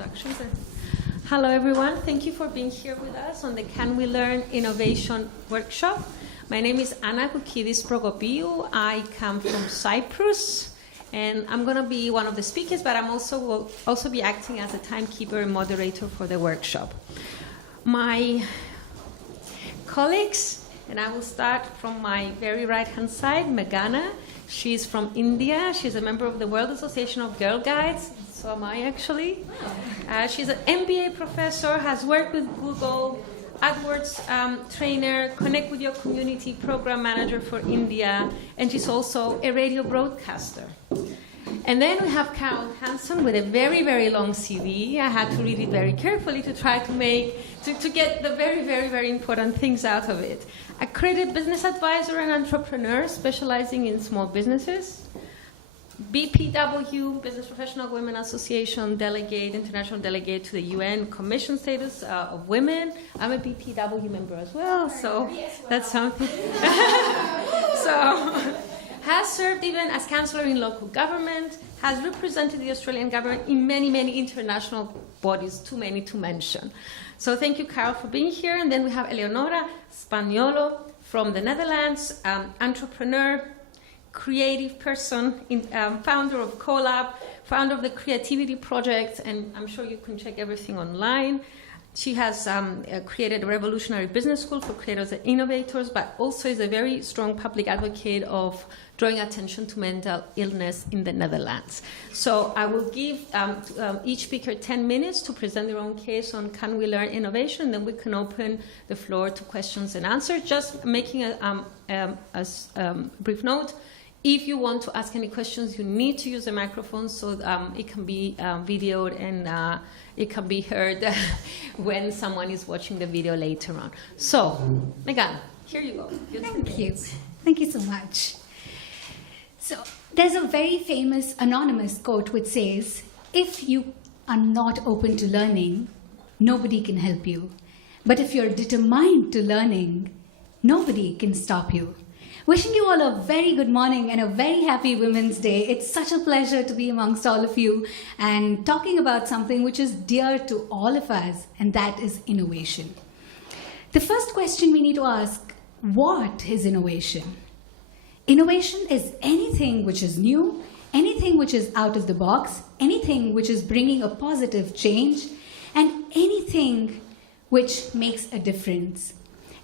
introductions. Hello, everyone. Thank you for being here with us on the Can We Learn Innovation Workshop. My name is Anna Koukidis Prokopiou. I come from Cyprus, and I'm going to be one of the speakers, but will also be acting as a timekeeper and moderator for the workshop. My colleagues, and I will start from my very right-hand side, Meghana. She's from India. She's a member of the World Association of Girl Guides. So am I, actually. She's an MBA professor, has worked with Google, AdWords trainer, Connect with Your Community program manager for India, and she's also a radio broadcaster. And then we have Carol Hansen with a very, very long CV. I had to read it very carefully to try to get the very, very, very important things out of it. Accredited business advisor and entrepreneur specializing in small businesses. BPW, Business Professional Women Association delegate, international delegate to the UN Commission status of women. I'm a BPW member as well, so that's something. So, has served even as councillor in local government, has represented the Australian government in many, many international bodies, too many to mention. So thank you, Carol, for being here. And then we have Eleonora Spaniolo from the Netherlands, entrepreneur, creative person, founder of Collab, founder of the Creativity Project, and I'm sure you can check everything online. She has created a revolutionary business school for creators and innovators, but also is a very strong public advocate of drawing attention to mental illness in the Netherlands. So I will give each speaker 10 minutes to present their own case on Can We Learn Innovation, then we can open the floor to questions and answers. Just making a brief note. If you want to ask any questions, you need to use a microphone so it can be videoed and it can be heard when someone is watching the video later on. So, Meghana, here you go. Thank you. Thank you so much. So, there's a very famous anonymous quote which says, if you are not open to learning, nobody can help you. But if you're determined to learning, nobody can stop you. Wishing you all a very good morning and a very happy Women's Day. It's such a pleasure to be amongst all of you and talking about something which is dear to all of us, and that is innovation. The first question we need to ask, what is innovation? Innovation is anything which is new, anything which is out of the box, anything which is bringing a positive change, and anything which makes a difference.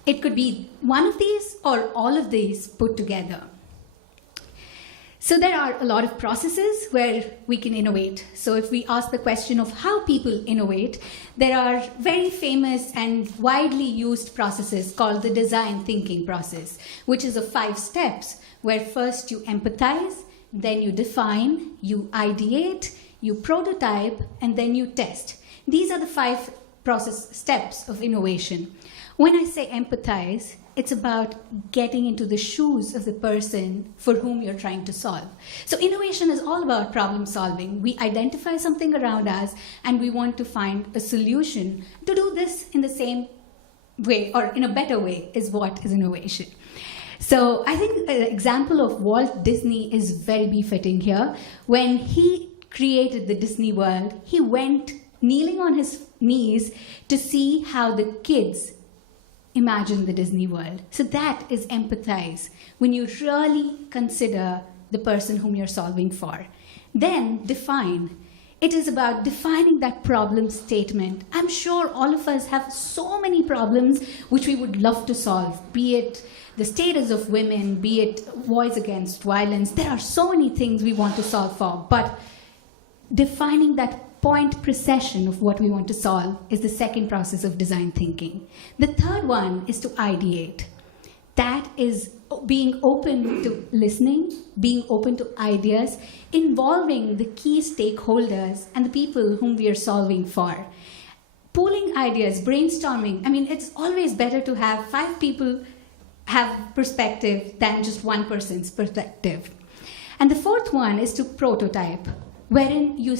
It could be one of these or all of these put together. So there are a lot of processes where we can innovate. So if we ask the question of how people innovate, there are very famous and widely used processes called the design thinking process, which is of 5 steps, where first you empathize, then you define, you ideate, you prototype, and then you test. These are the 5 process steps of innovation. When I say empathize, it's about getting into the shoes of the person for whom you're trying to solve. So innovation is all about problem solving. We identify something around us and we want to find a solution to do this in the same way or in a better way is what is innovation. So I think the example of Walt Disney is very befitting here. When he created the Disney World, he went kneeling on his knees to see how the kids imagine the Disney World. So that is empathize, when you really consider the person whom you're solving for. Then define. It is about defining that problem statement. I'm sure all of us have so many problems which we would love to solve, be it the status of women, be it voice against violence. There are so many things we want to solve for, but defining that point precision of what we want to solve is the second process of design thinking. The third one is to ideate. That is being open to listening, being open to ideas, involving the key stakeholders and the people whom we are solving for. Pooling ideas, brainstorming. I mean, it's always better to have 5 people have perspective than just one person's perspective. And the fourth one is to prototype, wherein you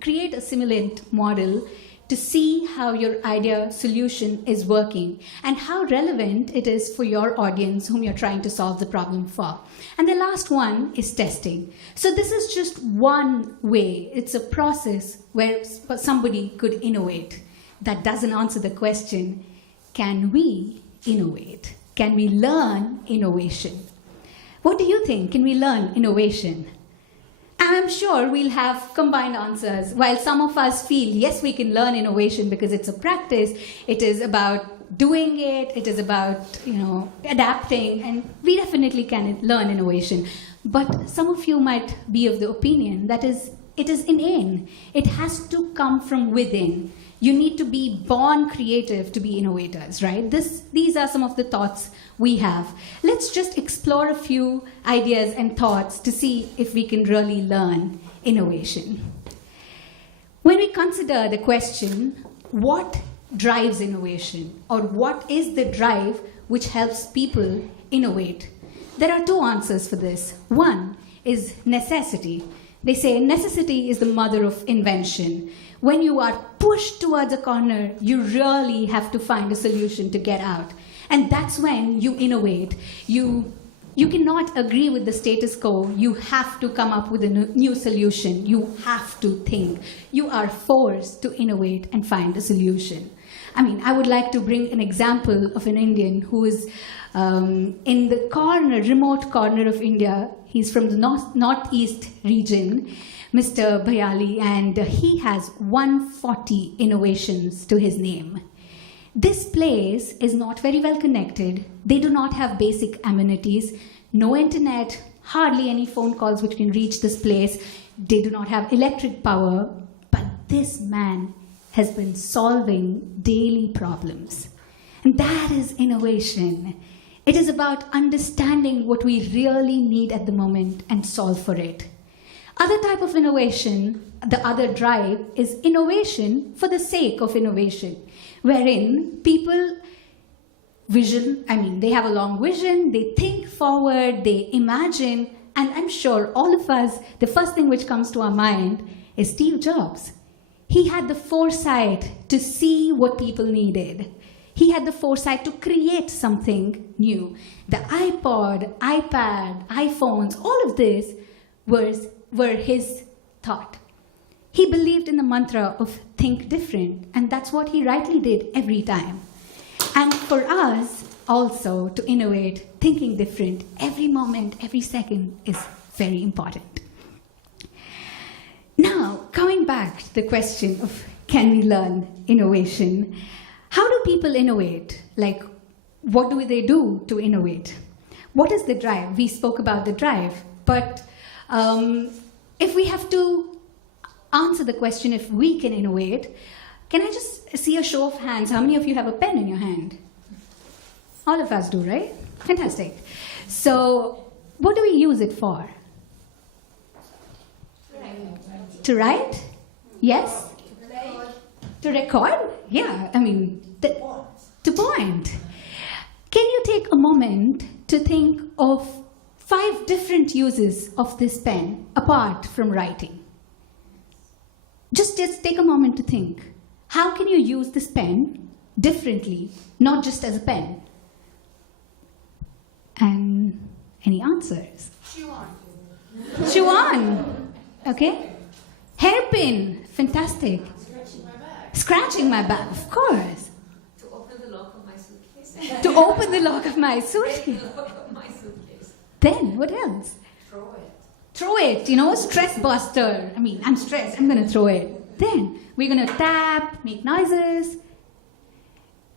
create a simulate model to see how your idea solution is working and how relevant it is for your audience whom you're trying to solve the problem for. And the last one is testing. So this is just one way. It's a process where somebody could innovate. That doesn't answer the question, can we innovate? Can we learn innovation? What do you think? Can we learn innovation? I'm sure we'll have combined answers. While some of us feel, yes, we can learn innovation because it's a practice, it is about doing it, it is about, adapting, and we definitely can learn innovation. But some of you might be of the opinion that it is innate. It has to come from within. You need to be born creative to be innovators, right? These are some of the thoughts we have. Let's just explore a few ideas and thoughts to see if we can really learn innovation. When we consider the question, what drives innovation, or what is the drive which helps people innovate, there are two answers for this. One is necessity. They say necessity is the mother of invention. When you are pushed towards a corner, you really have to find a solution to get out. And that's when you innovate. You cannot agree with the status quo. You have to come up with a new solution. You have to think. You are forced to innovate and find a solution. I would like to bring an example of an Indian who is in the remote corner of India. He's from the northeast region, Mr. Bhayali, and he has 140 innovations to his name. This place is not very well connected. They do not have basic amenities, no internet, hardly any phone calls which can reach this place. They do not have electric power, but this man has been solving daily problems. And that is innovation. It is about understanding what we really need at the moment and solve for it. Other type of innovation, the other drive, is innovation for the sake of innovation, wherein people they have a long vision, they think forward, they imagine, and I'm sure all of us, the first thing which comes to our mind is Steve Jobs. He had the foresight to see what people needed. He had the foresight to create something new. The iPod, iPad, iPhones, all of this were his thought. He believed in the mantra of think different, and that's what he rightly did every time. And for us also to innovate, thinking different, every moment, every second is very important. Now, coming back to the question of can we learn innovation? How do people innovate? Like, what do they do to innovate? What is the drive? We spoke about the drive, but if we have to answer the question if we can innovate, can I just see a show of hands? How many of you have a pen in your hand? All of us do, right? Fantastic. So, what do we use it for? To write? Yes? To record? Yeah, to point. Can you take a moment to think of 5 different uses of this pen apart from writing? Just take a moment to think. How can you use this pen differently, not just as a pen? And any answers? Chew on. Okay. Hairpin. Fantastic. Scratching my back, of course. To open the lock of my suitcase. To open the lock of my suitcase. Then, what else? Throw it, stress buster. I'm stressed, I'm going to throw it. Then, we're going to tap, make noises.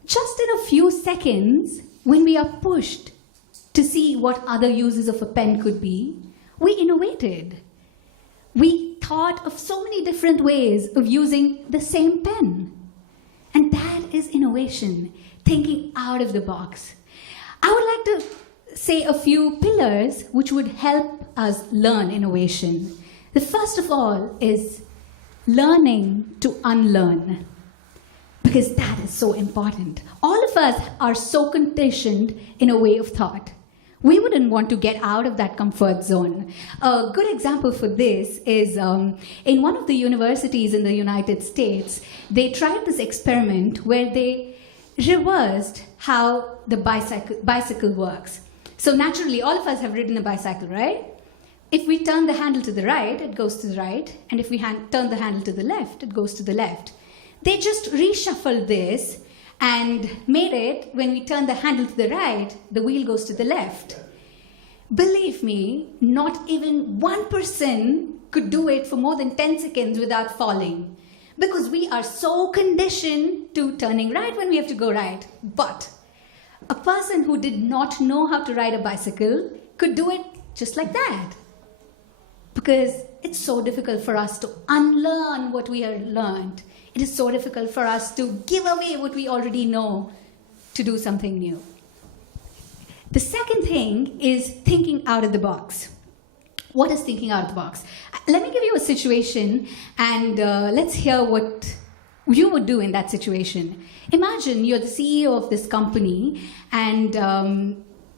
Just in a few seconds, when we are pushed to see what other uses of a pen could be, we innovated. We thought of so many different ways of using the same pen. And that is innovation, thinking out of the box. I would like to say a few pillars which would help us learn innovation. The first of all is learning to unlearn, because that is so important. All of us are so conditioned in a way of thought. we wouldn't want to get out of that comfort zone. A good example for this is in one of the universities in the United States, they tried this experiment where they reversed how the bicycle works. So naturally, all of us have ridden a bicycle, right? If we turn the handle to the right, it goes to the right. And if we turn the handle to the left, it goes to the left. They just reshuffled this and made it, when we turn the handle to the right, the wheel goes to the left. Believe me, not even one person could do it for more than 10 seconds without falling. Because we are so conditioned to turning right when we have to go right. But a person who did not know how to ride a bicycle could do it just like that. Because it's so difficult for us to unlearn what we have learned. It is so difficult for us to give away what we already know to do something new. The second thing is thinking out of the box. What is thinking out of the box? Let me give you a situation and let's hear what you would do in that situation. Imagine you're the CEO of this company and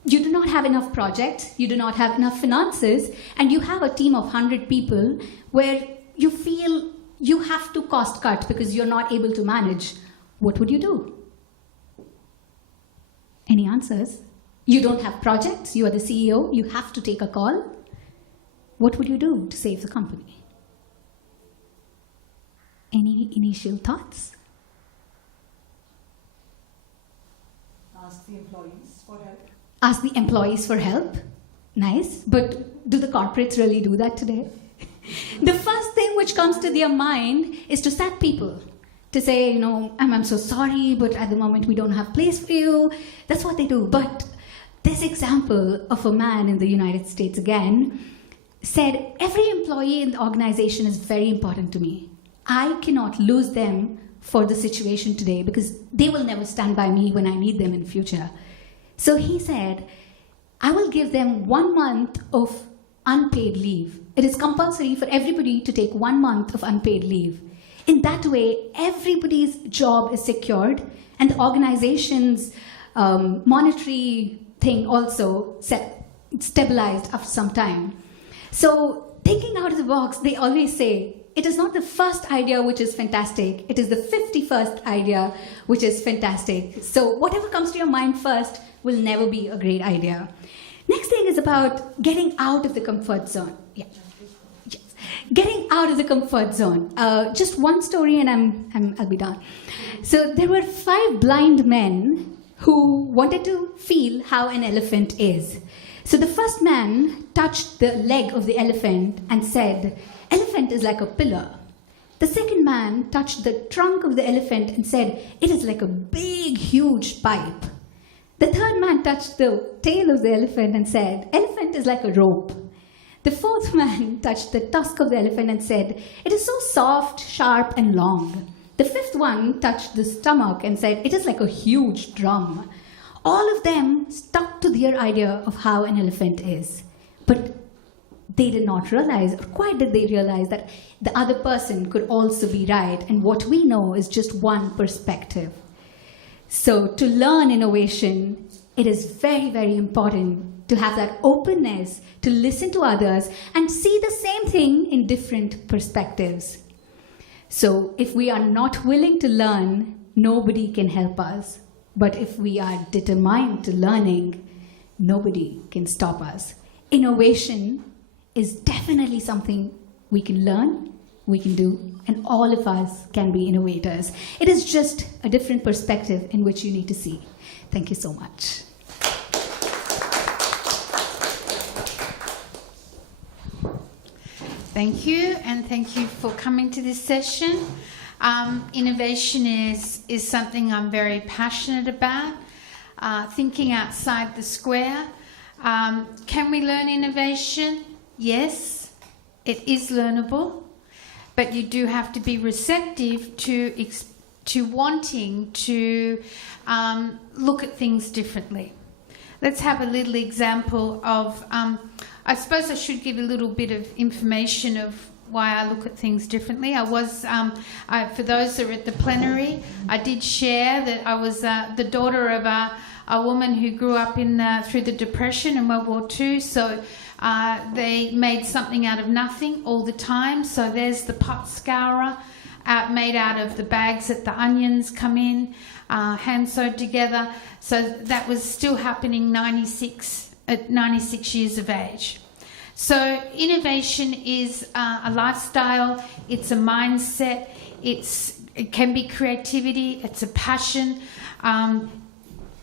you do not have enough projects, you do not have enough finances, and you have a team of 100 people where you feel you have to cost cut because you're not able to manage. What would you do? Any answers? You don't have projects, you are the CEO, you have to take a call. What would you do to save the company? Any initial thoughts? Ask the employees for help. Ask the employees for help. Nice. But do the corporates really do that today? The first thing which comes to their mind is to sack people. To say, you know, I'm so sorry, but at the moment we don't have place for you. That's what they do. But this example of a man in the United States again said, every employee in the organization is very important to me. I cannot lose them for the situation today because they will never stand by me when I need them in the future. So he said, I will give them 1 month of unpaid leave. It is compulsory for everybody to take 1 month of unpaid leave. In that way, everybody's job is secured and the organization's monetary thing also stabilized after some time. So thinking out of the box, they always say, it is not the first idea which is fantastic, it is the 51st idea which is fantastic. So whatever comes to your mind first will never be a great idea. Next thing is about getting out of the comfort zone. Yeah. Yes. Getting out of the comfort zone. Just one story and I'll be done. So there were 5 blind men who wanted to feel how an elephant is. So the first man touched the leg of the elephant and said, elephant is like a pillar. The second man touched the trunk of the elephant and said, it is like a big, huge pipe. The third man touched the tail of the elephant and said, elephant is like a rope. The fourth man touched the tusk of the elephant and said, it is so soft, sharp, and long. The fifth one touched the stomach and said, it is like a huge drum. All of them stuck to their idea of how an elephant is. But they did not realize, or quite did they realize, that the other person could also be right, and what we know is just one perspective. So to learn innovation, it is very, very important to have that openness to listen to others and see the same thing in different perspectives. So if we are not willing to learn, nobody can help us. But if we are determined to learning, nobody can stop us. Innovation is definitely something we can learn, we can do, and all of us can be innovators. It is just a different perspective in which you need to see. Thank you so much. Thank you, and thank you for coming to this session. Innovation is something I'm very passionate about. Thinking outside the square. Can we learn innovation? Yes, it is learnable, but you do have to be receptive to wanting to look at things differently. Let's have a little example of, I suppose I should give a little bit of information of why I look at things differently. I was, for those that are at the plenary, I did share that I was the daughter of a woman who grew up through the Depression and World War II. So they made something out of nothing all the time. So there's the pot scourer made out of the bags that the onions come in, hand sewed together. So that was still happening at 96 years of age. So innovation is a lifestyle, it's a mindset, it can be creativity, it's a passion.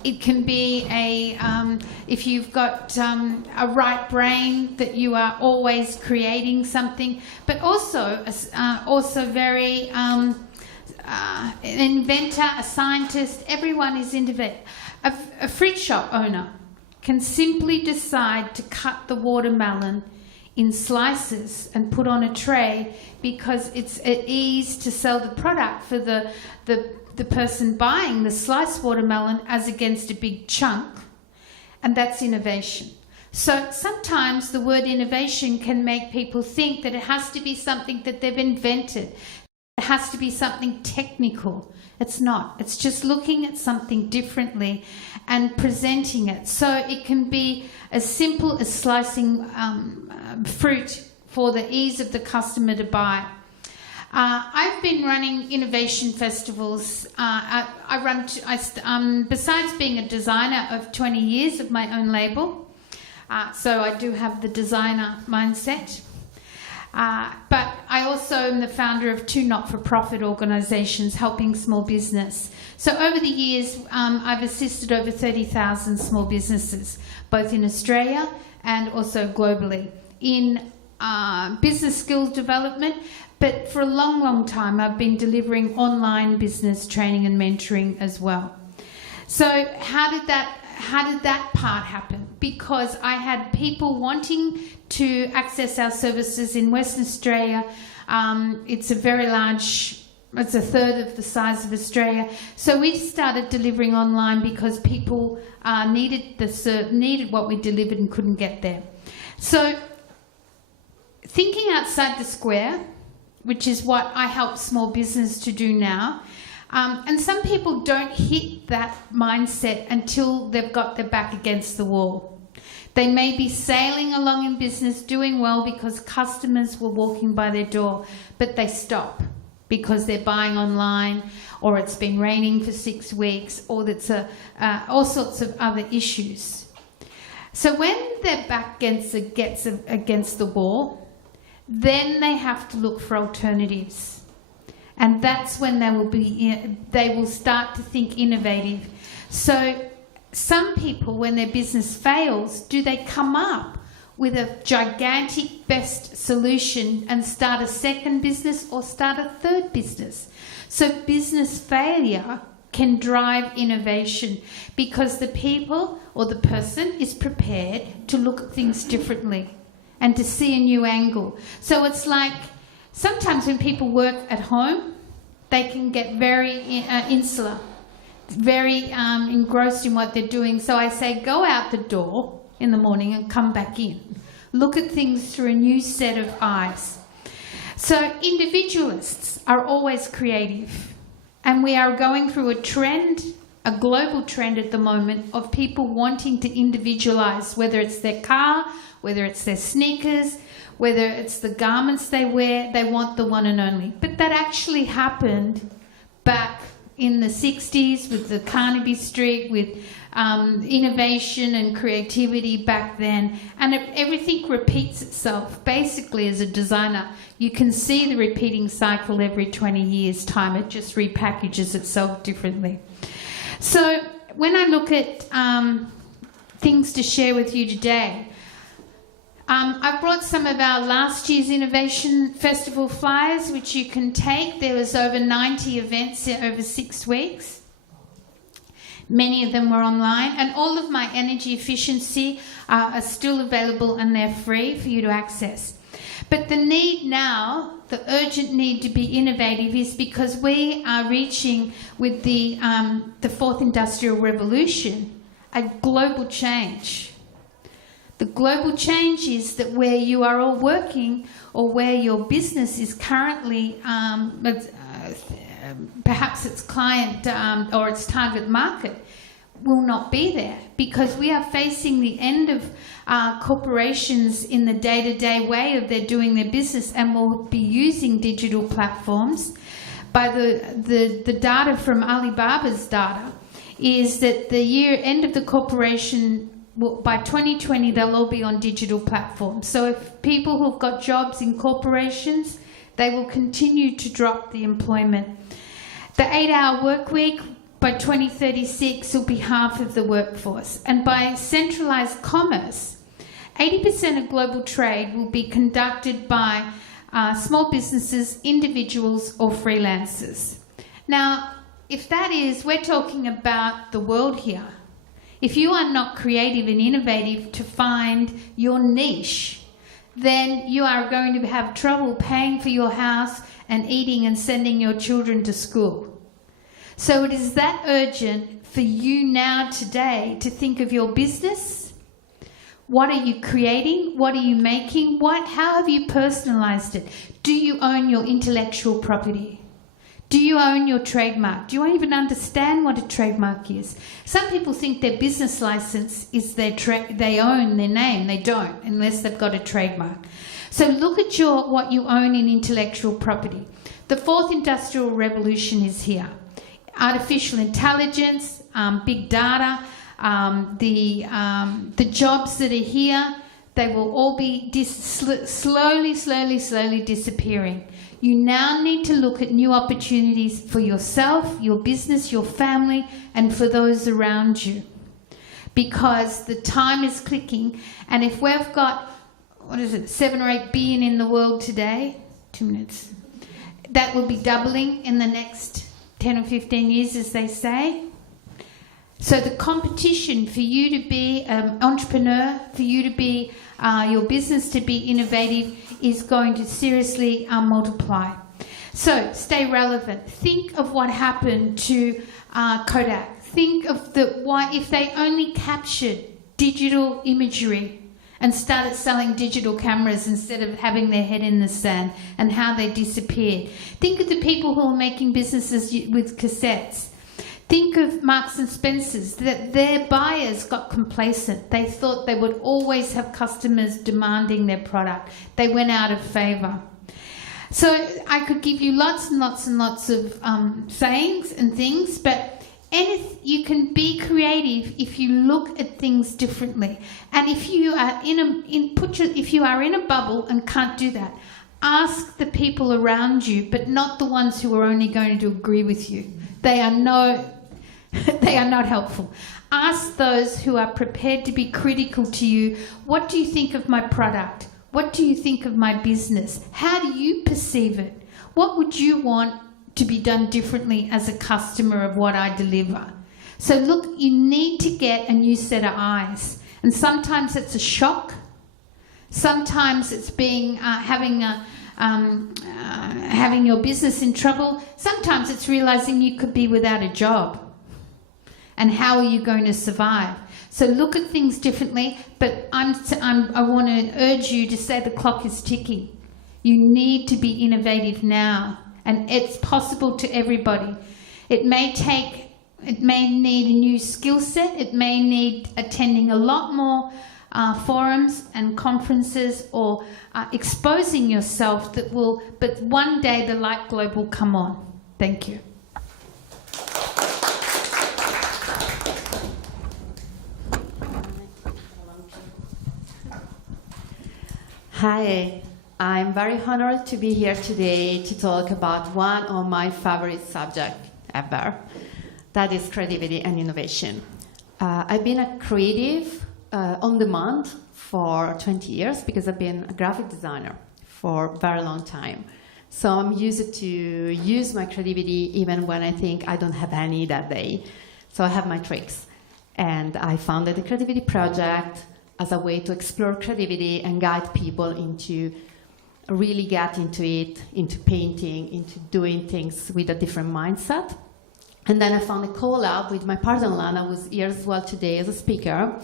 It can be if you've got a right brain, that you are always creating something, but also very an inventor, a scientist. Everyone is innovative. A fruit shop owner can simply decide to cut the watermelon in slices and put on a tray because it's at ease to sell the product for the person buying the sliced watermelon as against a big chunk, and that's innovation. So sometimes the word innovation can make people think that it has to be something that they've invented. It has to be something technical. It's not. It's just looking at something differently and presenting it. So it can be as simple as slicing fruit for the ease of the customer to buy. I've been running innovation festivals. Besides being a designer of 20 years of my own label, so I do have the designer mindset. But I also am the founder of 2 not-for-profit organisations helping small business. So over the years, I've assisted over 30,000 small businesses, both in Australia and also globally, in business skills development. But for a long, long time, I've been delivering online business training and mentoring as well. So how did that part happen? Because I had people wanting to access our services in Western Australia. It's a very large, it's a third of the size of Australia. So we started delivering online because people needed what we delivered and couldn't get there. So thinking outside the square, which is what I help small business to do now. And some people don't hit that mindset until they've got their back against the wall. They may be sailing along in business, doing well because customers were walking by their door, but they stop because they're buying online, or it's been raining for 6 weeks, or it's all sorts of other issues. So when their back gets against the wall, then they have to look for alternatives, and that's when they will start to think innovative. So some people, when their business fails, do they come up with a gigantic best solution and start a second business or start a third business? So business failure can drive innovation because the people or the person is prepared to look at things differently and to see a new angle. So it's like sometimes when people work at home, they can get very insular, very engrossed in what they're doing. So I say, go out the door in the morning and come back in. Look at things through a new set of eyes. So individualists are always creative. And we are going through a trend, a global trend at the moment, of people wanting to individualize, whether it's their car, whether it's their sneakers, whether it's the garments they wear, they want the one and only. But that actually happened back in the 60s with the Carnaby Street, with innovation and creativity back then. And everything repeats itself. Basically, as a designer, you can see the repeating cycle every 20 years' time. It just repackages itself differently. So when I look at things to share with you today, I brought some of our last year's Innovation Festival flyers, which you can take. There was over 90 events over 6 weeks. Many of them were online, and all of my energy efficiency are still available, and they're free for you to access. But the need now, the urgent need to be innovative, is because we are reaching with the fourth industrial revolution a global change. The global change is that where you are all working or where your business is currently, perhaps its client or its target market will not be there, because we are facing the end of corporations in the day-to-day way of their doing their business, and will be using digital platforms. By the data from Alibaba's data is that the year end of the corporation, by 2020 they'll all be on digital platforms. So if people who've got jobs in corporations, they will continue to drop the employment. The 8-hour work week by 2036 will be half of the workforce. And by centralised commerce, 80% of global trade will be conducted by small businesses, individuals or freelancers. Now, if that is, we're talking about the world here. If you are not creative and innovative to find your niche, then you are going to have trouble paying for your house and eating and sending your children to school. So it is that urgent for you now today to think of your business. What are you creating? What are you making? How have you personalized it? Do you own your intellectual property? Do you own your trademark? Do you even understand what a trademark is? Some people think their business license is they own their name. They don't, unless they've got a trademark. So look at what you own in intellectual property. The fourth industrial revolution is here. Artificial intelligence, big data, the jobs that are here, they will all be slowly disappearing. You now need to look at new opportunities for yourself, your business, your family, and for those around you. Because the time is clicking, and if we've got, 7 or 8 billion in the world today, 2 minutes, that will be doubling in the next 10 or 15 years, as they say. So the competition for you to be an entrepreneur, for you to be your business to be innovative, is going to seriously multiply. So stay relevant. Think of what happened to Kodak. Think of if they only captured digital imagery and started selling digital cameras instead of having their head in the sand, and how they disappeared. Think of the people who are making businesses with cassettes. Think of Marks and Spencer's, that their buyers got complacent. They thought they would always have customers demanding their product. They went out of favour. So I could give you lots and lots and lots of sayings and things, but you can be creative if you look at things differently. And if you are if you are in a bubble and can't do that, ask the people around you, but not the ones who are only going to agree with you. They are not helpful. Ask those who are prepared to be critical to you. What do you think of my product? What do you think of my business? How do you perceive it? What would you want to be done differently as a customer of what I deliver? So look, you need to get a new set of eyes. And sometimes it's a shock. Sometimes it's having your business in trouble. Sometimes it's realizing you could be without a job. And how are you going to survive? So look at things differently, but I want to urge you to say the clock is ticking. You need to be innovative now, and it's possible to everybody. It may need a new skill set. It may need attending a lot more forums and conferences, or exposing yourself but one day the light globe will come on. Thank you. Hi, I'm very honored to be here today to talk about one of my favorite subjects ever, that is creativity and innovation. I've been a creative on demand for 20 years because I've been a graphic designer for a very long time. So I'm used to use my creativity even when I think I don't have any that day. So I have my tricks. And I founded the Creativity Project as a way to explore creativity and guide people into really get into it, into painting, into doing things with a different mindset. And then I found a collab with my partner Lana, who's here as well today as a speaker.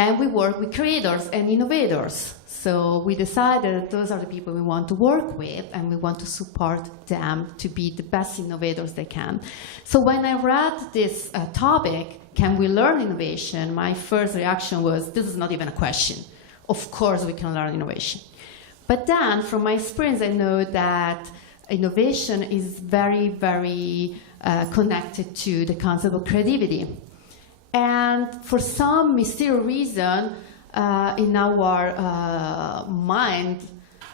And we work with creators and innovators. So we decided that those are the people we want to work with, and we want to support them to be the best innovators they can. So when I read this topic, can we learn innovation, my first reaction was, this is not even a question. Of course we can learn innovation. But then, from my experience, I know that innovation is very, very connected to the concept of creativity. And for some mysterious reason, in our mind,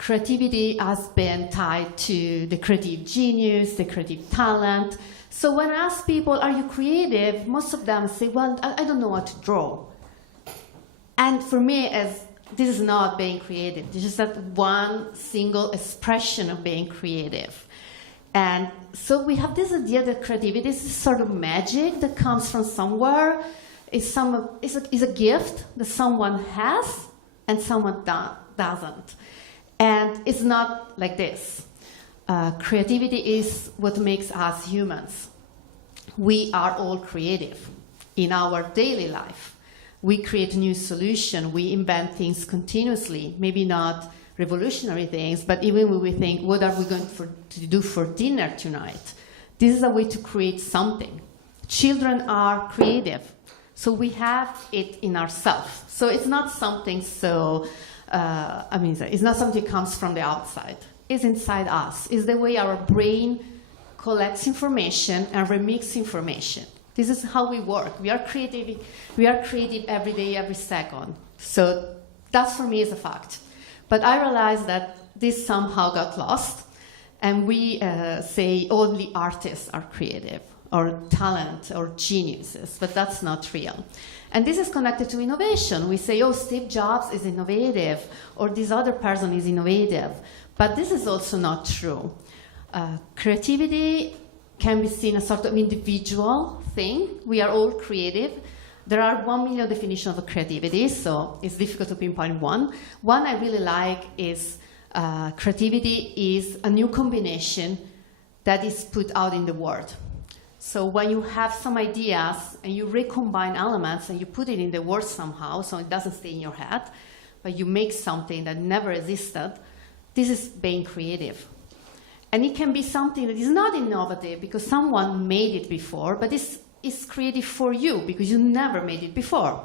creativity has been tied to the creative genius, the creative talent. So when I ask people, are you creative? Most of them say, well, I don't know what to draw. And for me, this is not being creative. This is that one single expression of being creative. And so we have this idea that creativity is this sort of magic that comes from somewhere. It's a gift that someone has and someone doesn't. And it's not like this. Creativity is what makes us humans. We are all creative in our daily life. We create new solutions. We invent things continuously, maybe not revolutionary things, but even when we think, what are we going to do for dinner tonight? This is a way to create something. Children are creative. So we have it in ourselves. So it's not something it's not something that comes from the outside. It's inside us. It's the way our brain collects information and remixes information. This is how we work. We are creative every day, every second. So that for me is a fact. But I realized that this somehow got lost, and we say only artists are creative, or talent, or geniuses, but that's not real. And this is connected to innovation. We say, oh, Steve Jobs is innovative, or this other person is innovative. But this is also not true. Creativity can be seen as sort of individual thing. We are all creative. There are 1 million definitions of creativity, so it's difficult to pinpoint one. One I really like is creativity is a new combination that is put out in the world. So when you have some ideas and you recombine elements and you put it in the world somehow, so it doesn't stay in your head, but you make something that never existed, this is being creative. And it can be something that is not innovative because someone made it before, but it's creative for you because you never made it before.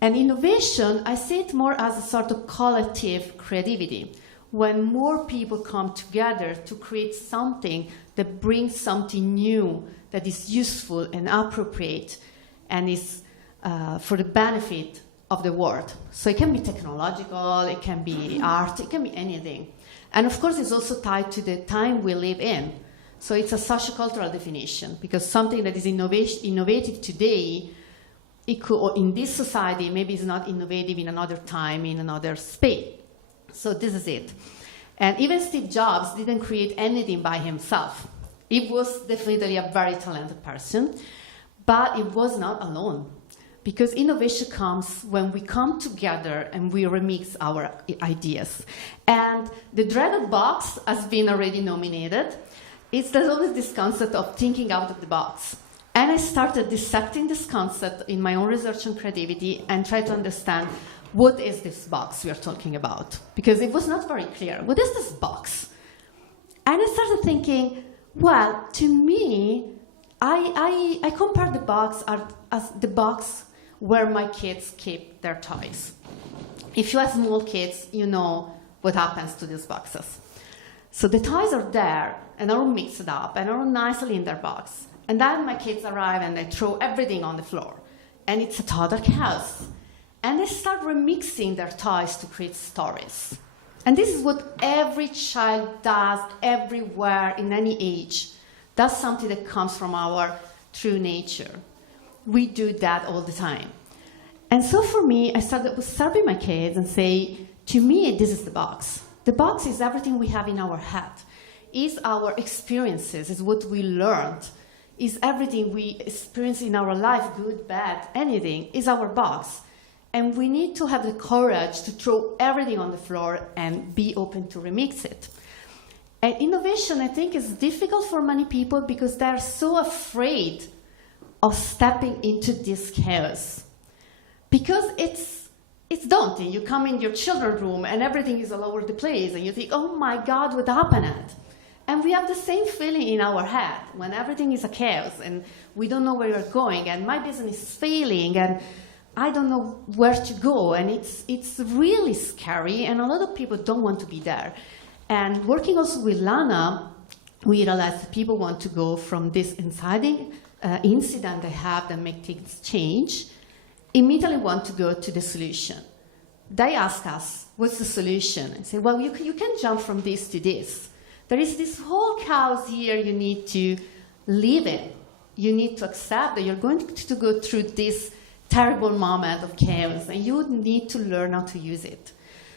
And innovation, I see it more as a sort of collective creativity. When more people come together to create something that brings something new, that is useful and appropriate, and is for the benefit of the world. So it can be technological, it can be art, it can be anything. And of course, it's also tied to the time we live in. So it's a sociocultural definition, because something that is innovative today, it could, in this society, maybe it's not innovative in another time, in another space. So this is it. And even Steve Jobs didn't create anything by himself. He was definitely a very talented person, but it was not alone. Because innovation comes when we come together and we remix our ideas. And the dreaded box has been already nominated. There's always this concept of thinking out of the box. And I started dissecting this concept in my own research on creativity and tried to understand what is this box we are talking about. Because it was not very clear. What is this box? And I started thinking, well, to me, I compare the box as the box where my kids keep their toys. If you have small kids, you know what happens to these boxes. So the toys are there, and are all mixed up, and are all nicely in their box. And then my kids arrive, and they throw everything on the floor. And it's a total chaos. And they start remixing their toys to create stories. And this is what every child does everywhere, in any age. That's something that comes from our true nature. We do that all the time. And so for me, I started observing my kids and say, to me, this is the box. The box is everything we have in our head. It's our experiences, it's what we learned. It's everything we experience in our life, good, bad, anything, is our box. And we need to have the courage to throw everything on the floor and be open to remix it. And innovation, I think, is difficult for many people because they're so afraid of stepping into this chaos. because it's daunting. You come in your children's room and everything is all over the place, and you think, oh my God, what happened? And we have the same feeling in our head when everything is a chaos and we don't know where we're going, and my business is failing, and I don't know where to go, and it's really scary, and a lot of people don't want to be there. And working also with Lana, we realized that people want to go from this inciting incident they have that make things change, immediately want to go to the solution. They ask us, what's the solution? And say, well, you can jump from this to this. There is this whole chaos here, you need to live it. You need to accept that you're going to go through this terrible moment of chaos, and you need to learn how to use it.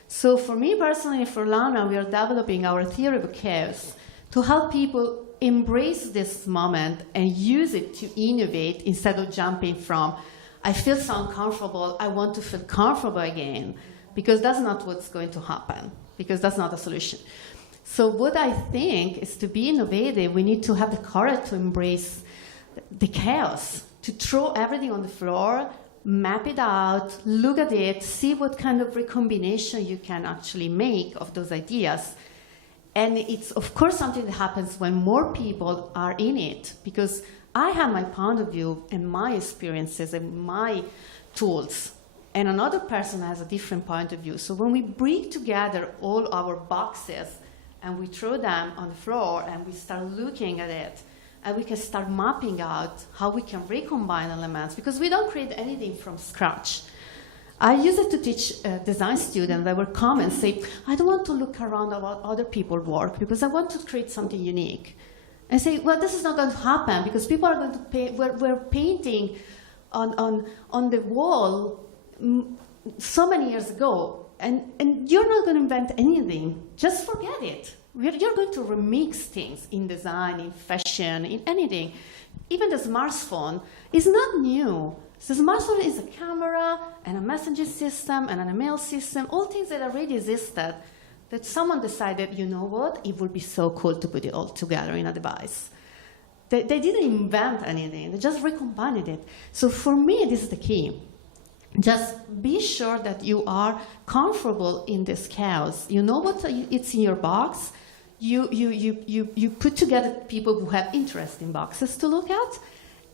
So for me personally, for Lana, we are developing our theory of chaos to help people embrace this moment and use it to innovate instead of jumping from, I feel so uncomfortable, I want to feel comfortable again, because that's not what's going to happen, because that's not a solution. So what I think is, to be innovative, we need to have the courage to embrace the chaos, to throw everything on the floor, map it out, look at it, see what kind of recombination you can actually make of those ideas. And it's, of course, something that happens when more people are in it, because I have my point of view and my experiences and my tools, and another person has a different point of view. So when we bring together all our boxes and we throw them on the floor and we start looking at it, and we can start mapping out how we can recombine elements, because we don't create anything from scratch. I use it to teach design students that will come and say, I don't want to look around at what other people work, because I want to create something unique. And say, well, this is not going to happen, because people are going to paint, we're painting on the wall so many years ago, and you're not going to invent anything. Just forget it. You're going to remix things in design, in fashion, in anything. Even the smartphone is not new. So the smartphone is a camera and a messaging system and an email system, all things that already existed, that someone decided, you know what, it would be so cool to put it all together in a device. They didn't invent anything, they just recombined it. So for me, this is the key. Just be sure that you are comfortable in this chaos. You know what it's in your box. You put together people who have interest in boxes to look at,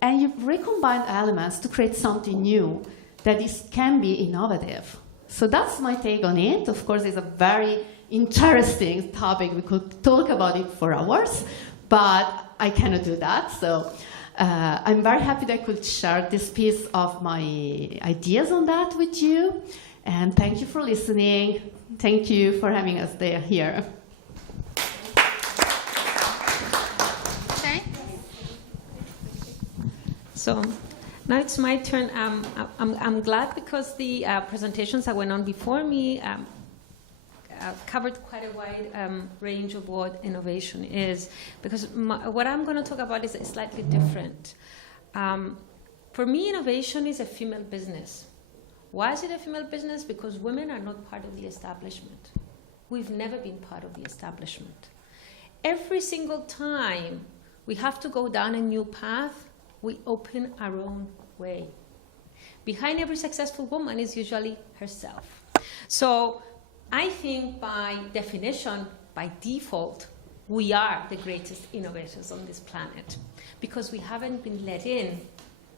and you recombine elements to create something new that can be innovative. So that's my take on it. Of course, it's a very interesting topic. We could talk about it for hours, but I cannot do that. So I'm very happy that I could share this piece of my ideas on that with you. And thank you for listening. Thank you for having us here. So now it's my turn. I'm glad, because the presentations that went on before me covered quite a wide range of what innovation is, because what I'm going to talk about is slightly different. For me, innovation is a female business. Why is it a female business? Because women are not part of the establishment. We've never been part of the establishment. Every single time we have to go down a new path, we open our own way. Behind every successful woman is usually herself. So I think by definition, by default, we are the greatest innovators on this planet, because we haven't been let in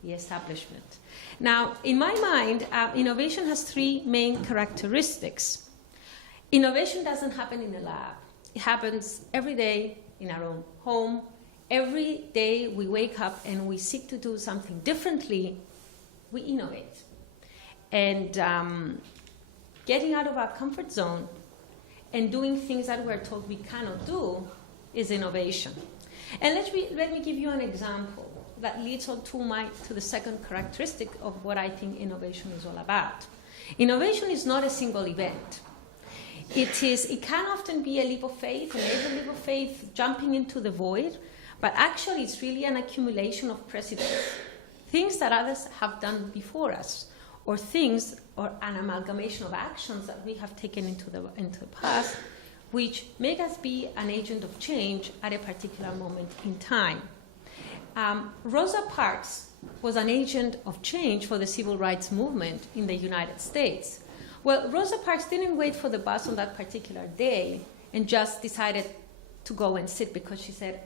the establishment. Now, in my mind, innovation has three main characteristics. Innovation doesn't happen in a lab. It happens every day in our own home. Every day we wake up and we seek to do something differently, we innovate. And getting out of our comfort zone and doing things that we're told we cannot do is innovation. And let me give you an example that leads on to the second characteristic of what I think innovation is all about. Innovation is not a single event. It can often be a leap of faith, a leap of faith jumping into the void, but actually it's really an accumulation of precedents, things that others have done before us, or an amalgamation of actions that we have taken into the past, which make us be an agent of change at a particular moment in time. Rosa Parks was an agent of change for the civil rights movement in the United States. Well, Rosa Parks didn't wait for the bus on that particular day and just decided to go and sit because she said,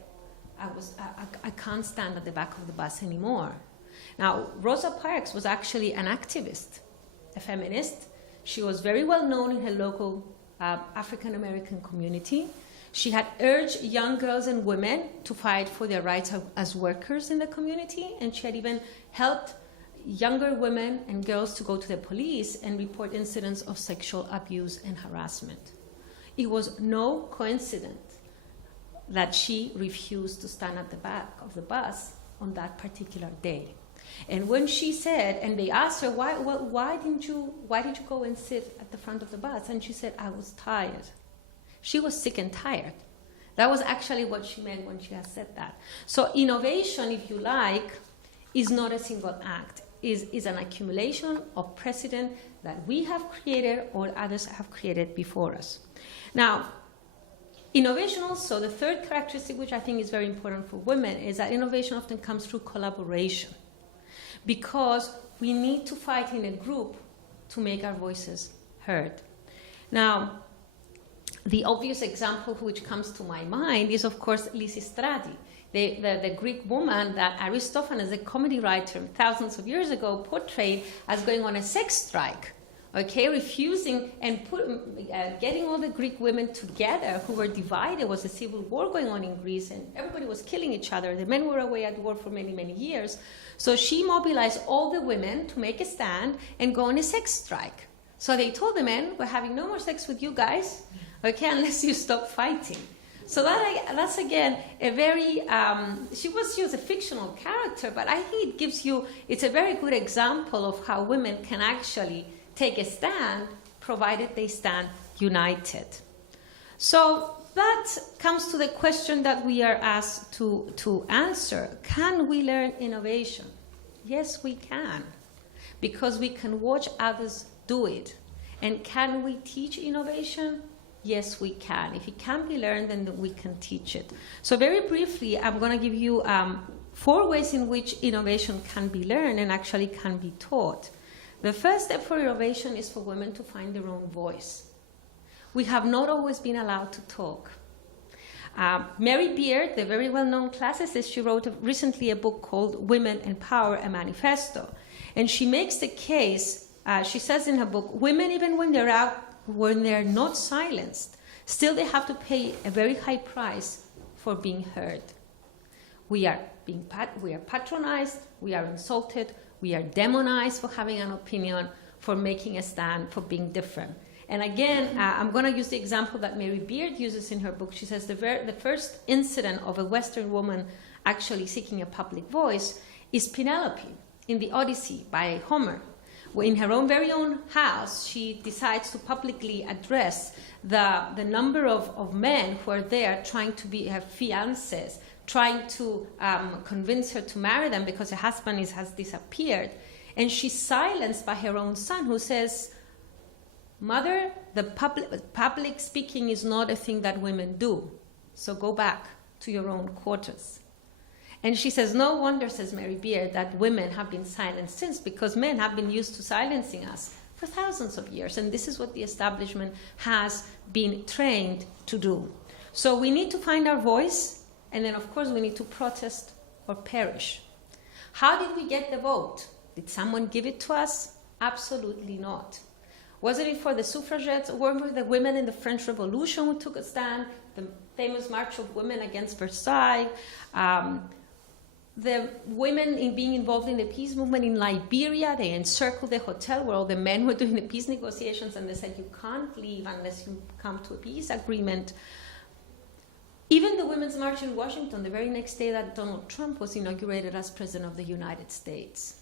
I can't stand at the back of the bus anymore. Now, Rosa Parks was actually an activist, a feminist. She was very well known in her local African American community. She had urged young girls and women to fight for their rights as workers in the community, and she had even helped younger women and girls to go to the police and report incidents of sexual abuse and harassment. It was no coincidence that she refused to stand at the back of the bus on that particular day. And when she said, and they asked her, why did you go and sit at the front of the bus? And she said, I was tired. She was sick and tired. That was actually what she meant when she had said that. So innovation, if you like, is not a single act. Is an accumulation of precedent that we have created or others have created before us. Now, innovation also, the third characteristic which I think is very important for women is that innovation often comes through collaboration, because we need to fight in a group to make our voices heard. Now, the obvious example which comes to my mind is, of course, Lysistrati, the Greek woman that Aristophanes, the comedy writer, thousands of years ago, portrayed as going on a sex strike, okay, refusing and getting all the Greek women together who were divided. There was a civil war going on in Greece, and everybody was killing each other. The men were away at war for many, many years. So she mobilized all the women to make a stand and go on a sex strike. So they told the men, we're having no more sex with you guys, okay, unless you stop fighting. So that's again a very, she was a fictional character, but I think it's a very good example of how women can actually take a stand, provided they stand united. So that comes to the question that we are asked to answer. Can we learn innovation? Yes, we can, because we can watch others do it. And can we teach innovation? Yes, we can. If it can be learned, then we can teach it. So very briefly, I'm going to give you 4 ways in which innovation can be learned and actually can be taught. The first step for innovation is for women to find their own voice. We have not always been allowed to talk. Mary Beard, the very well-known classicist, she wrote recently a book called Women and Power, a Manifesto. And she makes the case, she says in her book, women, even when they're not silenced, still they have to pay a very high price for being heard. We are patronized, we are insulted, we are demonized for having an opinion, for making a stand, for being different. And again, I'm going to use the example that Mary Beard uses in her book. She says the first incident of a Western woman actually seeking a public voice is Penelope in the Odyssey by Homer. In her very own house, she decides to publicly address the number of men who are there trying to be her fiancés, trying to convince her to marry them because her husband has disappeared. And she's silenced by her own son, who says, Mother, the public speaking is not a thing that women do, so go back to your own quarters. And she says, no wonder, says Mary Beard, that women have been silenced since, because men have been used to silencing us for thousands of years. And this is what the establishment has been trained to do. So we need to find our voice, and then, of course, we need to protest or perish. How did we get the vote? Did someone give it to us? Absolutely not. Wasn't it for the suffragettes? Were the women in the French Revolution who took a stand? The famous March of Women against Versailles? The women being involved in the peace movement in Liberia, they encircled the hotel where all the men were doing the peace negotiations, and they said, you can't leave unless you come to a peace agreement. Even the Women's March in Washington, the very next day that Donald Trump was inaugurated as President of the United States.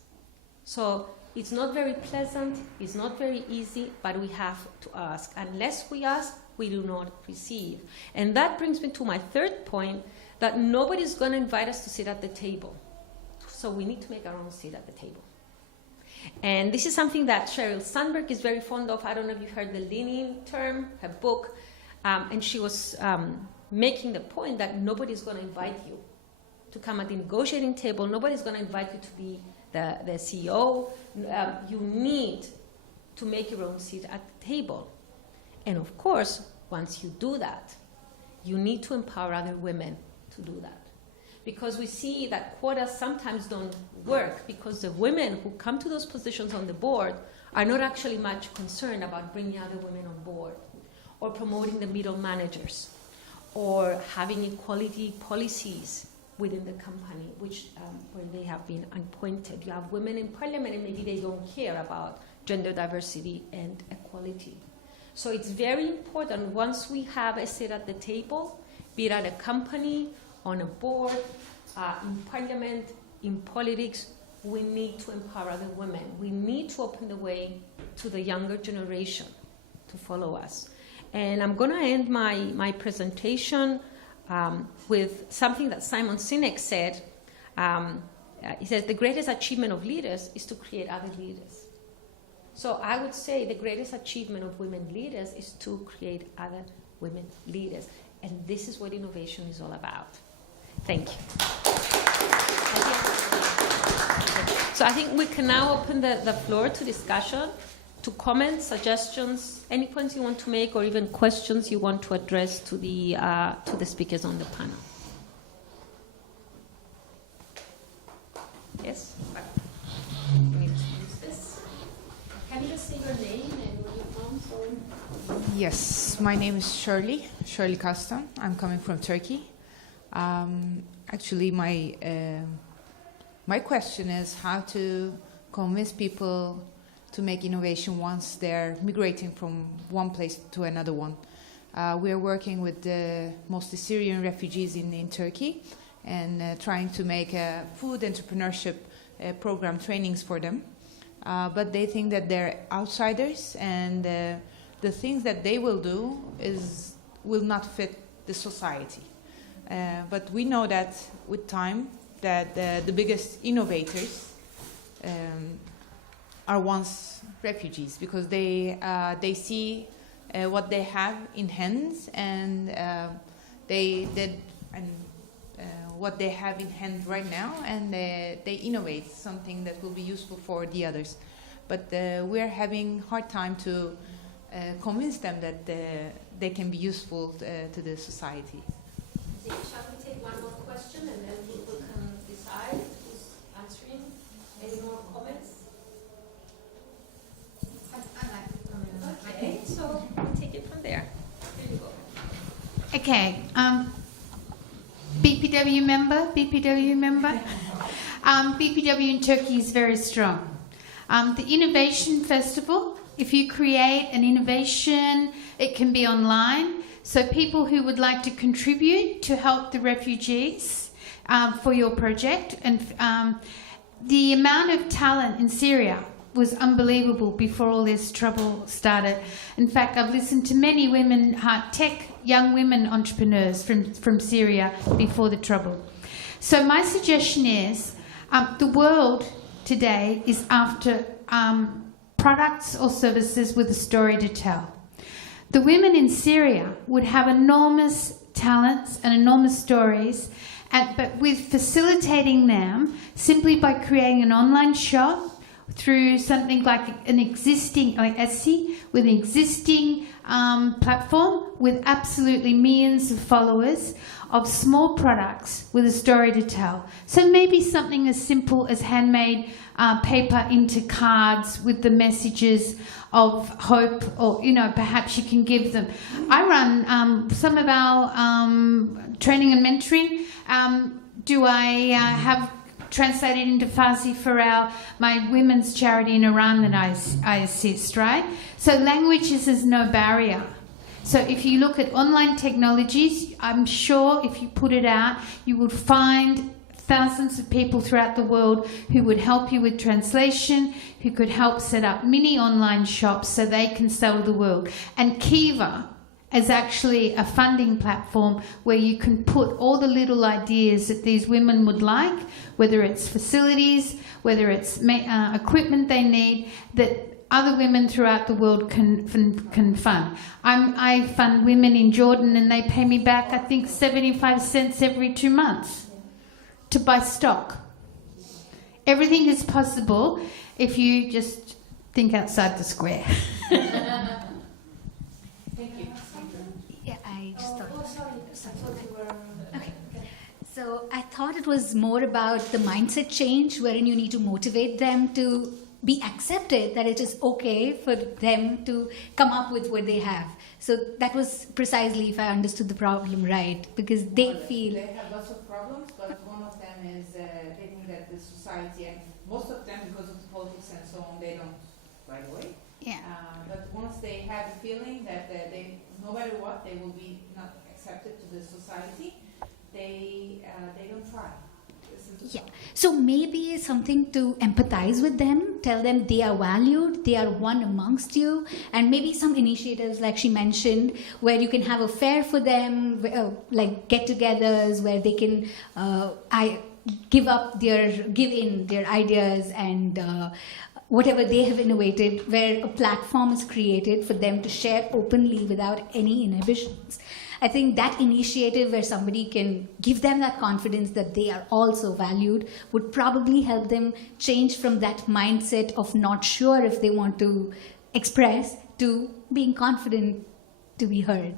So it's not very pleasant, it's not very easy, but we have to ask. Unless we ask, we do not receive. And that brings me to my third point, that nobody's going to invite us to sit at the table. So we need to make our own seat at the table. And this is something that Sheryl Sandberg is very fond of. I don't know if you heard the leaning term, her book. And she was making the point that nobody's going to invite you to come at the negotiating table. Nobody's going to invite you to be the CEO. You need to make your own seat at the table. And of course, once you do that, you need to empower other women to do that. Because we see that quotas sometimes don't work because the women who come to those positions on the board are not actually much concerned about bringing other women on board or promoting the middle managers or having equality policies within the company, which when they have been appointed. You have women in parliament and maybe they don't care about gender diversity and equality. So it's very important once we have a seat at the table, be it at a company, on a board, in parliament, in politics, we need to empower other women. We need to open the way to the younger generation to follow us. And I'm going to end my presentation with something that Simon Sinek said. He says, the greatest achievement of leaders is to create other leaders. So I would say the greatest achievement of women leaders is to create other women leaders. And this is what innovation is all about. Thank you. So I think we can now open the floor to discussion, to comments, suggestions, any points you want to make, or even questions you want to address to the speakers on the panel. Yes? We need to use this. Can you just say your name and where you're from? Sorry. Yes, my name is Shirley Kastan. I'm coming from Turkey. Actually, my question is how to convince people to make innovation once they're migrating from one place to another one. We are working with mostly Syrian refugees in Turkey and trying to make a food entrepreneurship program trainings for them. But they think that they're outsiders and the things that they will do will not fit the society. But we know that with time that the biggest innovators are once refugees because they see what they have in hands and what they have in hand right now, and they innovate something that will be useful for the others. But we're having hard time to convince them that they can be useful to the society. Shall we take one more question and then people can decide who's answering? Any more comments? Okay, so we'll take it from there. Here you go. Okay. BPW member. BPW in Turkey is very strong. The Innovation Festival, if you create an innovation, it can be online. So people who would like to contribute to help the refugees for your project. And the amount of talent in Syria was unbelievable before all this trouble started. In fact, I've listened to many women, young women entrepreneurs from Syria before the trouble. So my suggestion is the world today is after products or services with a story to tell. The women in Syria would have enormous talents and enormous stories, but with facilitating them simply by creating an online shop through something like an existing, like Etsy, with an existing platform with absolutely millions of followers of small products with a story to tell. So maybe something as simple as handmade paper into cards with the messages of hope, or perhaps you can give them. I run some of our training and mentoring. Do I have translated into Farsi for my women's charity in Iran that I assist, right? So language is no barrier. So if you look at online technologies, I'm sure if you put it out, you would find thousands of people throughout the world who would help you with translation, who could help set up mini online shops so they can sell to the world. And Kiva is actually a funding platform where you can put all the little ideas that these women would like, whether it's facilities, whether it's equipment they need, that other women throughout the world can fund. I fund women in Jordan and they pay me back, I think, 75 cents every 2 months. to buy stock. Everything is possible if you just think outside the square. Yeah, I just thought. Okay. So I thought it was more about the mindset change, wherein you need to motivate them to be accepted that it is okay for them to come up with what they have. So that was precisely, if I understood the problem right, because they feel. They have lots of problems, but one of them is they think that the society, and most of them, because of the politics and so on, they don't right away. Yeah. But once they have the feeling that they, no matter what, they will be not accepted to the society, they don't try. Yeah. So maybe something to empathize with them, tell them they are valued, they are one amongst you, and maybe some initiatives like she mentioned where you can have a fair for them, like get-togethers where they can give in their ideas and whatever they have innovated, where a platform is created for them to share openly without any inhibitions. I think that initiative where somebody can give them that confidence that they are also valued would probably help them change from that mindset of not sure if they want to express to being confident to be heard.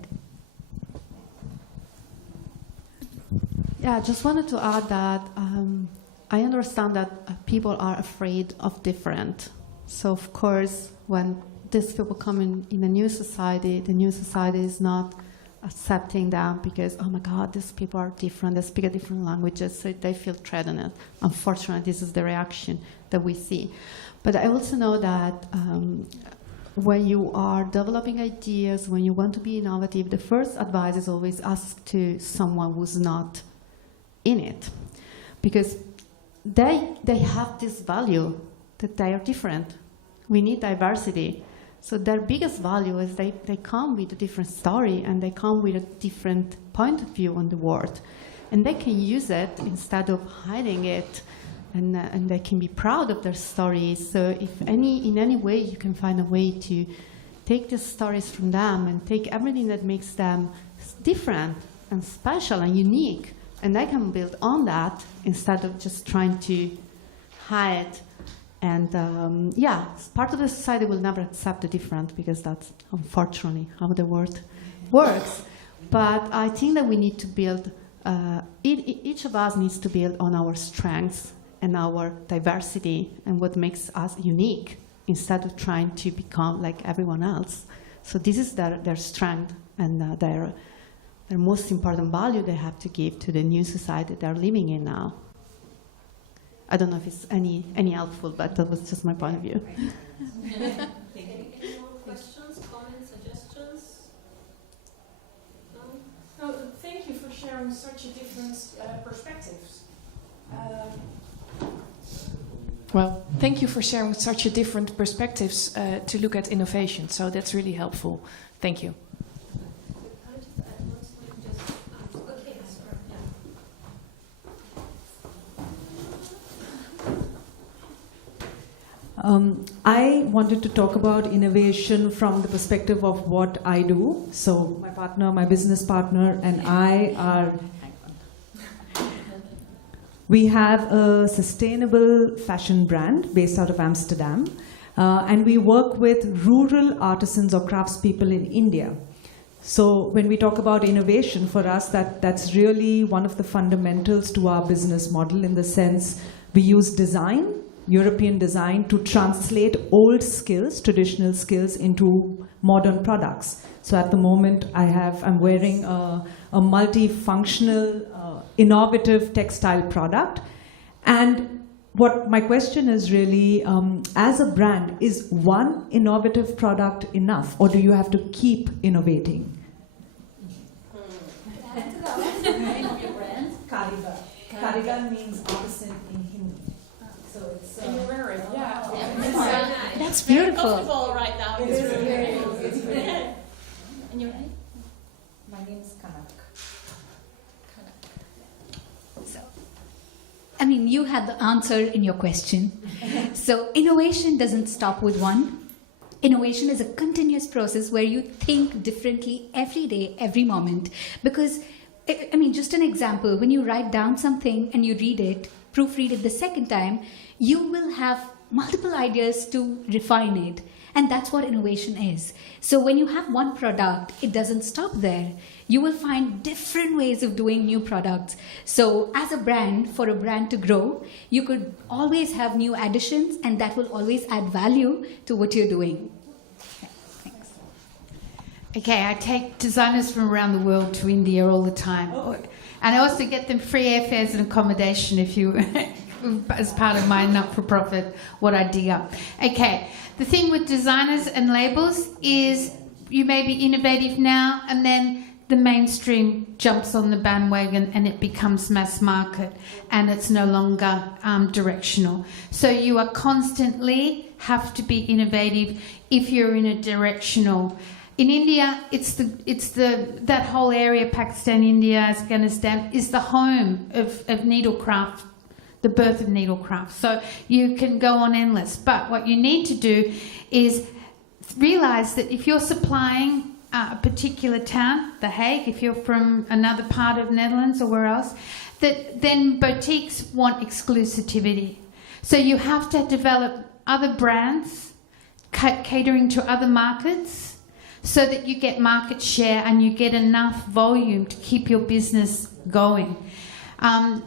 Yeah, I just wanted to add that I understand that people are afraid of different. So, of course, when these people come in a new society, the new society is not accepting them because, oh my God, these people are different, they speak different languages, so they feel threatened. Unfortunately, this is the reaction that we see. But I also know that when you are developing ideas, when you want to be innovative, the first advice is always ask to someone who's not in it. Because they have this value that they are different. We need diversity. So their biggest value is they come with a different story and they come with a different point of view on the world. And they can use it instead of hiding it, and they can be proud of their stories. So if in any way you can find a way to take these stories from them and take everything that makes them different and special and unique, and they can build on that instead of just trying to hide. And part of the society will never accept the different because that's unfortunately how the world works. But I think that we need to build, each of us needs to build on our strengths and our diversity and what makes us unique instead of trying to become like everyone else. So this is their strength and their most important value they have to give to the new society they're living in now. I don't know if it's any helpful, but that was just my point of view. Any more questions, comments, suggestions? No, thank you for sharing such a different perspectives. Well, thank you for sharing such a different perspectives to look at innovation. So that's really helpful. Thank you. I wanted to talk about innovation from the perspective of what I do. So my partner, my business partner, and I are... We have a sustainable fashion brand based out of Amsterdam, and we work with rural artisans or craftspeople in India. So when we talk about innovation, for us, that's really one of the fundamentals to our business model, in the sense we use design, European design, to translate old skills, traditional skills, into modern products. So at the moment, I'm wearing a multifunctional, innovative textile product. And what my question is really, as a brand, is one innovative product enough, or do you have to keep innovating? Kariga. Kariga means artisan in Hindi. So it's, And you wear it, yeah. That's beautiful. Comfortable right now. It's very And your name? My name is Kanak. So, I mean, you had the answer in your question. So innovation doesn't stop with one. Innovation is a continuous process where you think differently every day, every moment. Because I mean, just an example, when you write down something and you read it, proofread it the second time, you will have multiple ideas to refine it. And that's what innovation is. So when you have one product, it doesn't stop there. You will find different ways of doing new products. So as a brand, for a brand to grow, you could always have new additions, and that will always add value to what you're doing. Thanks. Okay, I take designers from around the world to India all the time. And I also get them free airfares and accommodation if you, as part of my not-for-profit, what I dig up. Okay, the thing with designers and labels is you may be innovative now, and then the mainstream jumps on the bandwagon and it becomes mass market, and it's no longer directional. So you are constantly have to be innovative if you're in a directional. In India, it's that whole area, Pakistan, India, Afghanistan, is the home of needlecraft, the birth of needlecraft. So you can go on endless. But what you need to do is realize that if you're supplying a particular town, The Hague, if you're from another part of Netherlands or where else, that then boutiques want exclusivity. So you have to develop other brands catering to other markets, so that you get market share and you get enough volume to keep your business going.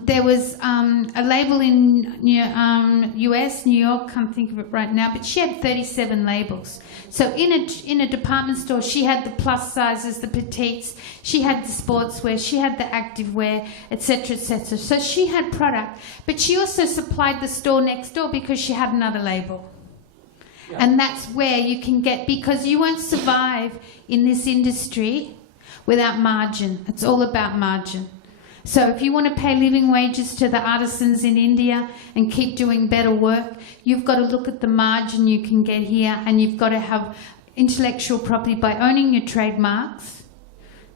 There was a label in US, New York, can't think of it right now, but she had 37 labels. So in a department store, she had the plus sizes, the petites, she had the sportswear, she had the activewear, etc., etc. So she had product, but she also supplied the store next door because she had another label. And that's where you can get, because you won't survive in this industry without margin. It's all about margin. So if you want to pay living wages to the artisans in India and keep doing better work, you've got to look at the margin you can get here, and you've got to have intellectual property by owning your trademarks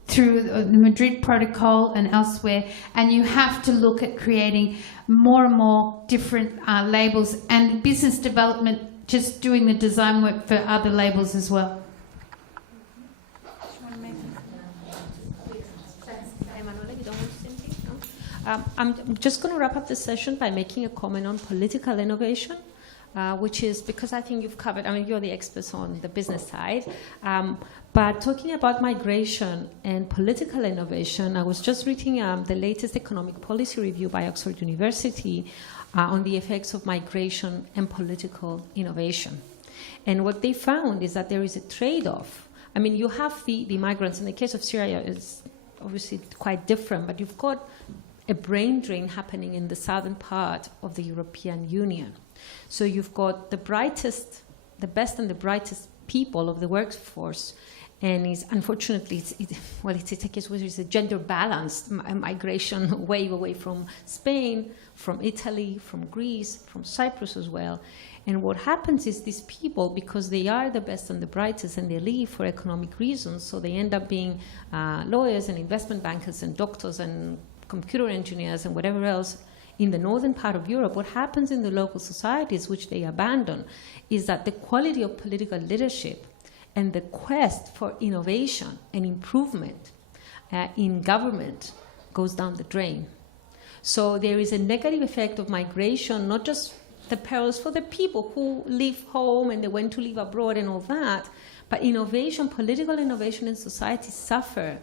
through the Madrid Protocol and elsewhere, and you have to look at creating more and more different labels and business development, just doing the design work for other labels as well. I'm just going to wrap up the session by making a comment on political innovation, which is, because I think you've covered, I mean, you're the experts on the business side, but talking about migration and political innovation, I was just reading the latest economic policy review by Oxford University on the effects of migration and political innovation. And what they found is that there is a trade-off. I mean, you have the migrants. In the case of Syria, it's obviously quite different, but you've got a brain drain happening in the southern part of the European Union. So you've got the brightest, the best and the brightest people of the workforce, and unfortunately, it's a case where it's a gender-balanced migration wave away from Spain, from Italy, from Greece, from Cyprus as well. And what happens is these people, because they are the best and the brightest, and they leave for economic reasons, so they end up being lawyers and investment bankers and doctors and computer engineers and whatever else in the northern part of Europe. What happens in the local societies, which they abandon, is that the quality of political leadership and the quest for innovation and improvement in government goes down the drain. So there is a negative effect of migration, not just the perils for the people who leave home and they went to live abroad and all that, but innovation, political innovation in society suffer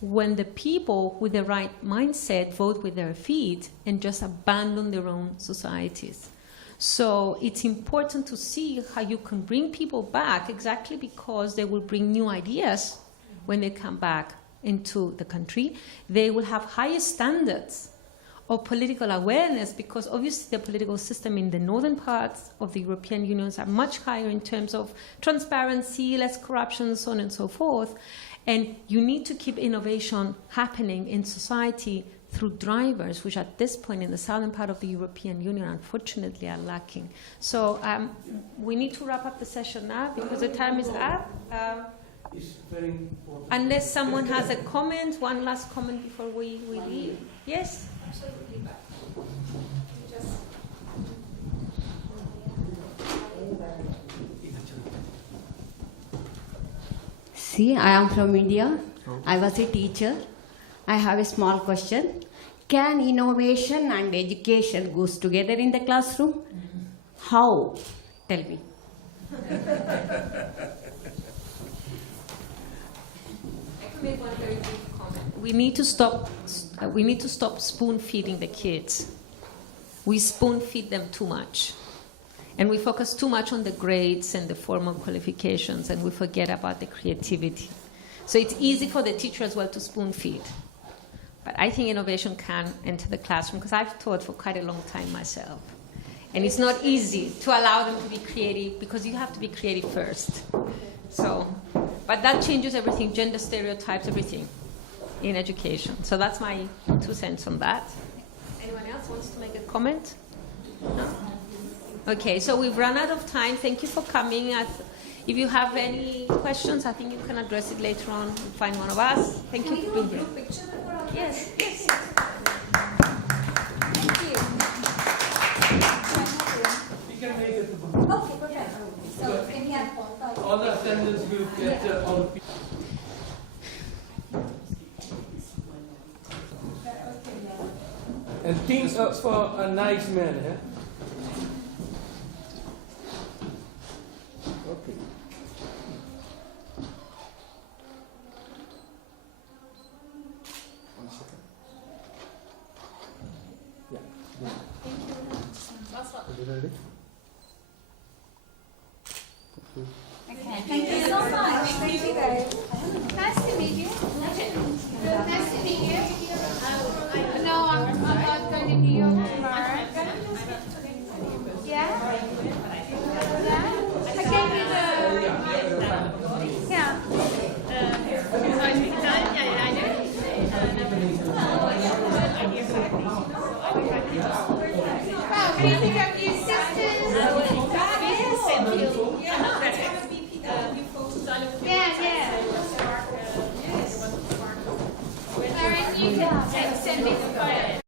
when the people with the right mindset vote with their feet and just abandon their own societies. So it's important to see how you can bring people back, exactly because they will bring new ideas when they come back into the country. They will have higher standards of political awareness, because obviously the political system in the northern parts of the European Union are much higher in terms of transparency, less corruption, so on and so forth. And you need to keep innovation happening in society through drivers, which at this point in the southern part of the European Union, unfortunately, are lacking. So we need to wrap up the session now because the time is up. It's very important. Unless someone has a comment, one last comment before we leave. Yes? See, I am from India. I was a teacher. I have a small question. Can innovation and education goes together in the classroom? How? Tell me. I can make one very brief comment. We need to stop spoon feeding the kids. We spoon feed them too much. And we focus too much on the grades and the formal qualifications, and we forget about the creativity. So it's easy for the teacher as well to spoon feed. But I think innovation can enter the classroom, because I've taught for quite a long time myself. And it's not easy to allow them to be creative, because you have to be creative first. So, but that changes everything, gender stereotypes, everything in education. So that's my 2 cents on that. Anyone else wants to make a comment? No? Okay, so we've run out of time. Thank you for coming. If you have any questions, I think you can address it later on and find one of us. Thank you for being here. Yes, yes. Thank you. You can make it. Okay, perfect. So, can you have All the attendants will get all the people. And things up for a nice man, eh? Okay. One second. Yeah. Are you ready? Thank you so much. Thank you, guys. Nice to meet you. Nice to meet you. No, I'm not going to New York tomorrow. Yeah? Yeah? I gave you the... Yeah. Wow, what do you think of you?